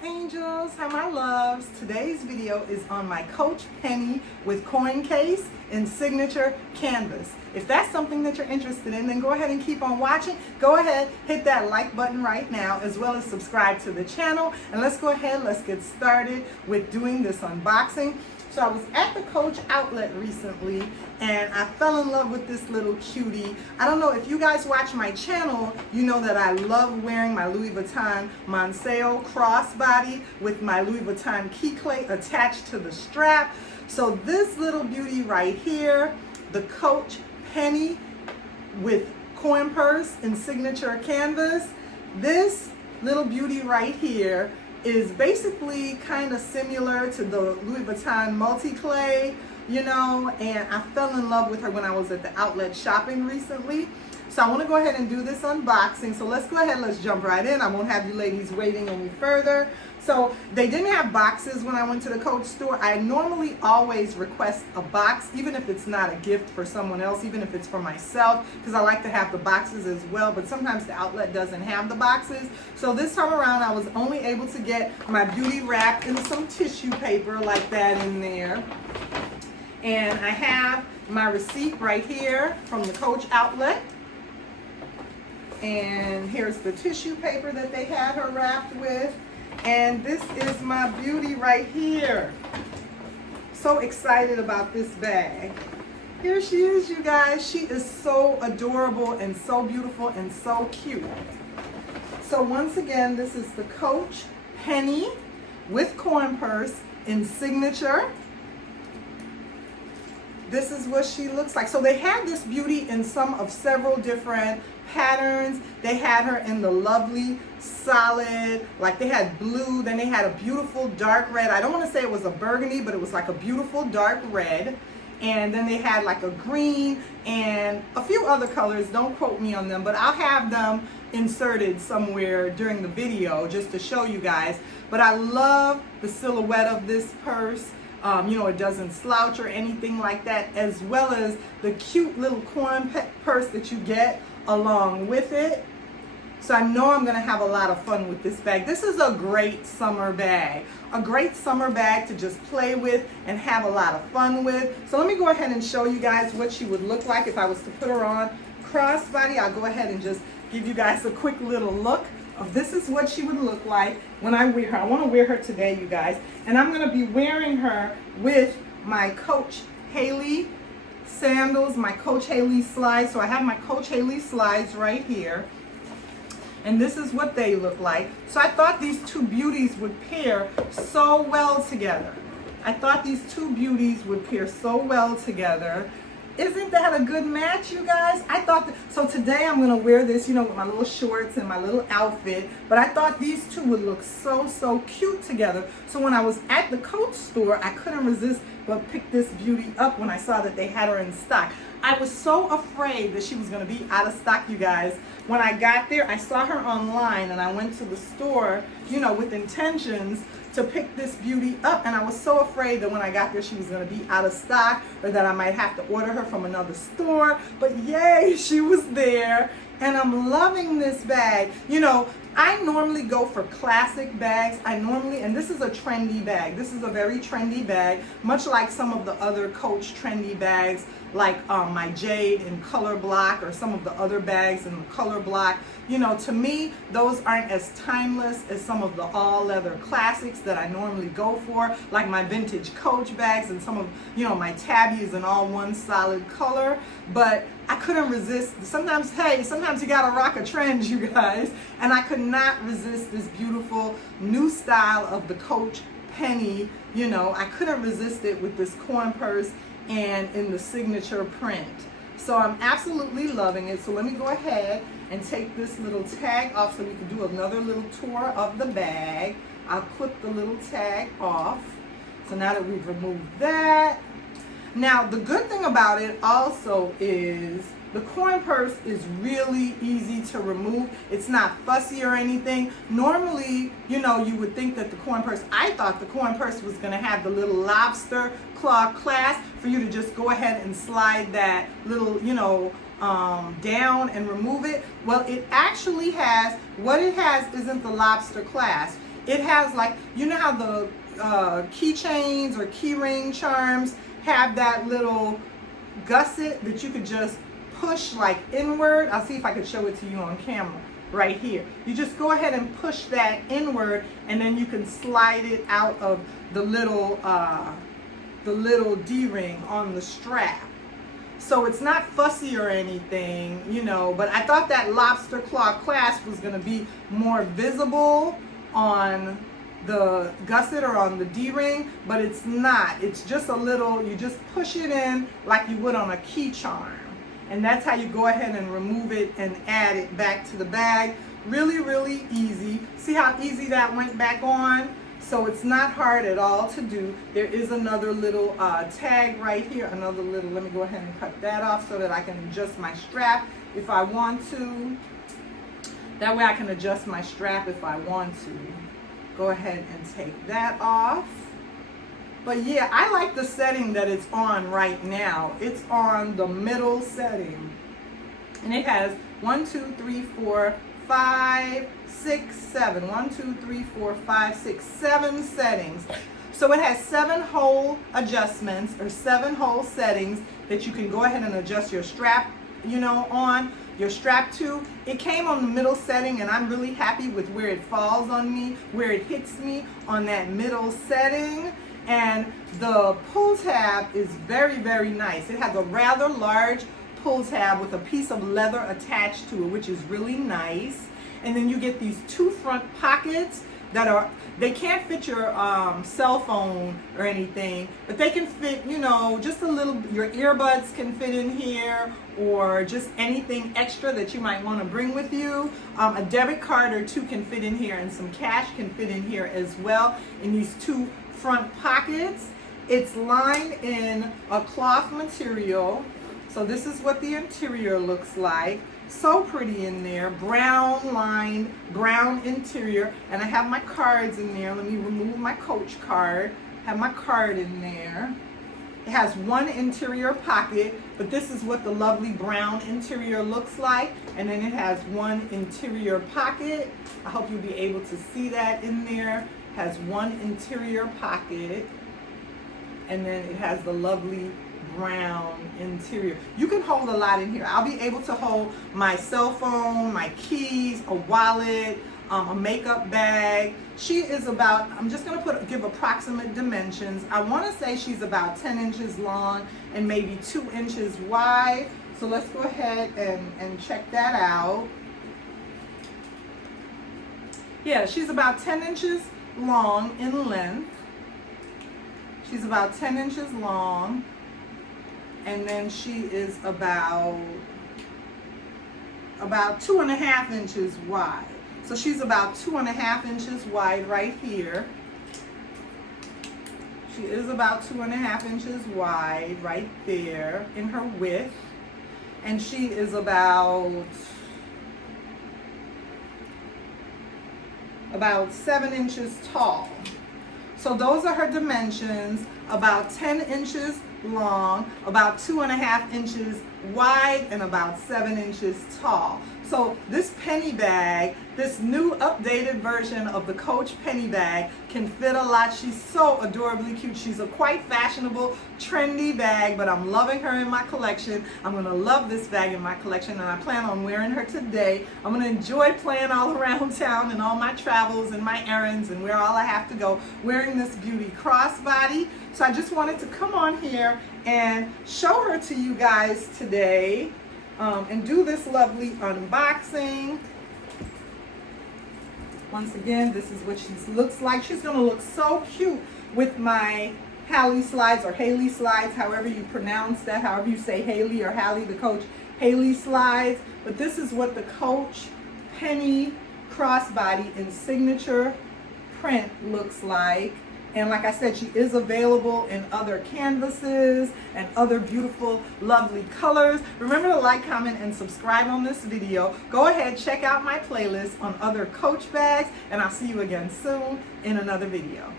Hi angels, hi my loves. Today's video is on my Coach Pennie with coin case and signature canvas. If that's something that you're interested in, then go ahead and keep on watching. Go ahead, hit that like button right now, as well as subscribe to the channel. And let's go ahead, let's get started with doing this unboxing. So I was at the Coach outlet recently and I fell in love with this little cutie. I don't know if you guys watch my channel, you know that I love wearing my Louis Vuitton Pennie Crossbody with my Louis Vuitton key plate attached to the strap. So this little beauty right here, the Coach Pennie with coin purse and signature canvas, this little beauty right here is basically kind of similar to the Louis Vuitton multi-clay, you know, and I fell in love with her when I was at the outlet shopping recently. So I want to go ahead and do this unboxing. So let's go ahead, let's jump right in. I won't have you ladies waiting any further. So they didn't have boxes when I went to the Coach store. I normally always request a box, even if it's not a gift for someone else, even if it's for myself, because I like to have the boxes as well, but sometimes the outlet doesn't have the boxes. So this time around, I was only able to get my beauty wrapped in some tissue paper like that in there. And I have my receipt right here from the Coach outlet. And here's the tissue paper that they had her wrapped with. And this is my beauty right here. So excited about this bag. Here she is, you guys. She is so adorable and so beautiful and so cute. So once again, this is the Coach Pennie with coin purse in signature. This is what she looks like. So they had this beauty in some of several different patterns. They had her in the lovely solid, like they had blue, then they had a beautiful dark red. I don't want to say it was a burgundy, but it was like a beautiful dark red. And then they had like a green and a few other colors. Don't quote me on them, but I'll have them inserted somewhere during the video just to show you guys. But I love the silhouette of this purse. You know, it doesn't slouch or anything like that, as well as the cute little coin purse that you get along with it. So I know I'm going to have a lot of fun with this bag. This is a great summer bag. A great summer bag to just play with and have a lot of fun with. So let me go ahead and show you guys what she would look like if I was to put her on crossbody. I'll go ahead and just give you guys a quick little look of this is what she would look like when I wear her. I want to wear her today, you guys. And I'm going to be wearing her with my Coach Haley sandals, my Coach Haley slides. So I have my Coach Haley slides right here. And this is what they look like. So I thought these two beauties would pair so well together. I thought these two beauties would pair so well together. Isn't that a good match, you guys? I thought so today I'm gonna wear this, you know, with my little shorts and my little outfit, but I thought these two would look so cute together. So when I was at the Coach store, I couldn't resist but pick this beauty up when I saw that they had her in stock. I was so afraid that she was gonna be out of stock, you guys. When I got there, I saw her online and I went to the store, you know, with intentions to pick this beauty up, and I was so afraid that when I got there she was going to be out of stock or that I might have to order her from another store. But yay, she was there, and I'm loving this bag. You know, I normally go for classic bags. And this is a trendy bag. This is a very trendy bag, much like some of the other Coach trendy bags, like my Jade in color block or some of the other bags in the color block. You know, to me, those aren't as timeless as some of the all leather classics that I normally go for, like my vintage Coach bags and some of, you know, my Tabby is an all one solid color. But I couldn't resist. Sometimes, hey, sometimes you gotta rock a trend, you guys. And I could not resist this beautiful new style of the Coach Pennie. You know, I couldn't resist it with this coin purse and in the signature print. So I'm absolutely loving it. So let me go ahead and take this little tag off so we can do another little tour of the bag. I'll clip the little tag off. So now that we've removed that. Now the good thing about it also is the coin purse is really easy to remove. It's not fussy or anything. Normally, you know, you would think that the coin purse, I thought the coin purse was gonna have the little lobster claw clasp for you to just go ahead and slide that little, you know, down and remove it. Well, it actually has, what it has isn't the lobster clasp. It has like, you know how the keychains or key ring charms have that little gusset that you could just push like inward. I'll see if I could show it to you on camera right here. You just go ahead and push that inward, and then you can slide it out of the little D-ring on the strap. So it's not fussy or anything, you know, but I thought that lobster claw clasp was going to be more visible on the gusset or on the D-ring, but it's not. It's just a little, you just push it in like you would on a key charm. And that's how you go ahead and remove it and add it back to the bag. Really, really easy. See how easy that went back on? So it's not hard at all to do. There is another little tag right here, another little, let me go ahead and cut that off so that I can adjust my strap if I want to. That way I can adjust my strap if I want to. Go ahead and take that off. But yeah, I like the setting that it's on right now. It's on the middle setting. And it has 1, 2, 3, 4, 5, 6, 7. 1, 2, 3, 4, 5, 6, 7 settings. So it has 7 hole adjustments or 7 hole settings that you can go ahead and adjust your strap, you know, on. Your strap to. It came on the middle setting, and I'm really happy with where it falls on me, where it hits me on that middle setting. And the pull tab is very, very nice. It has a rather large pull tab with a piece of leather attached to it, which is really nice. And then you get these 2 front pockets that are, they can't fit your cell phone or anything, but they can fit, you know, just a little, your earbuds can fit in here, or just anything extra that you might want to bring with you. A debit card or 2 can fit in here, and some cash can fit in here as well in these 2 front pockets. It's lined in a cloth material. So this is what the interior looks like. So pretty in there, brown lined, brown interior. And I have my cards in there. Let me remove my Coach card. Have my card in there. It has 1 interior pocket, but this is what the lovely brown interior looks like. And then it has 1 interior pocket. I hope you'll be able to see that in there. It has 1 interior pocket. And then it has the lovely brown interior. You can hold a lot in here. I'll be able to hold my cell phone, my keys, a wallet, a makeup bag. She is about, I'm just going to give approximate dimensions. I want to say she's about 10 inches long and maybe 2 inches wide. So let's go ahead and check that out. Yeah, she's about 10 inches long in length. She's about 10 inches long. And then she is about 2.5 inches wide. So she's about 2.5 inches wide right here. She is about 2.5 inches wide right there in her width. And she is about 7 inches tall. So those are her dimensions, about 10 inches long, about 2.5 inches wide, and about 7 inches tall. So this penny bag, this new updated version of the Coach penny bag, can fit a lot. She's so adorably cute. She's a quite fashionable, trendy bag, but I'm loving her in my collection. I'm going to love this bag in my collection, and I plan on wearing her today. I'm going to enjoy playing all around town and all my travels and my errands and where all I have to go wearing this beauty crossbody. So I just wanted to come on here and show her to you guys today. And do this lovely unboxing. Once again, this is what she looks like. She's going to look so cute with my Hallie slides, or Haley slides, however you pronounce that, however you say Haley or Hallie, the Coach Haley slides. But this is what the Coach Pennie Crossbody in signature print looks like. And like I said, she is available in other canvases and other beautiful, lovely colors. Remember to like, comment, and subscribe on this video. Go ahead, check out my playlist on other Coach bags, and I'll see you again soon in another video.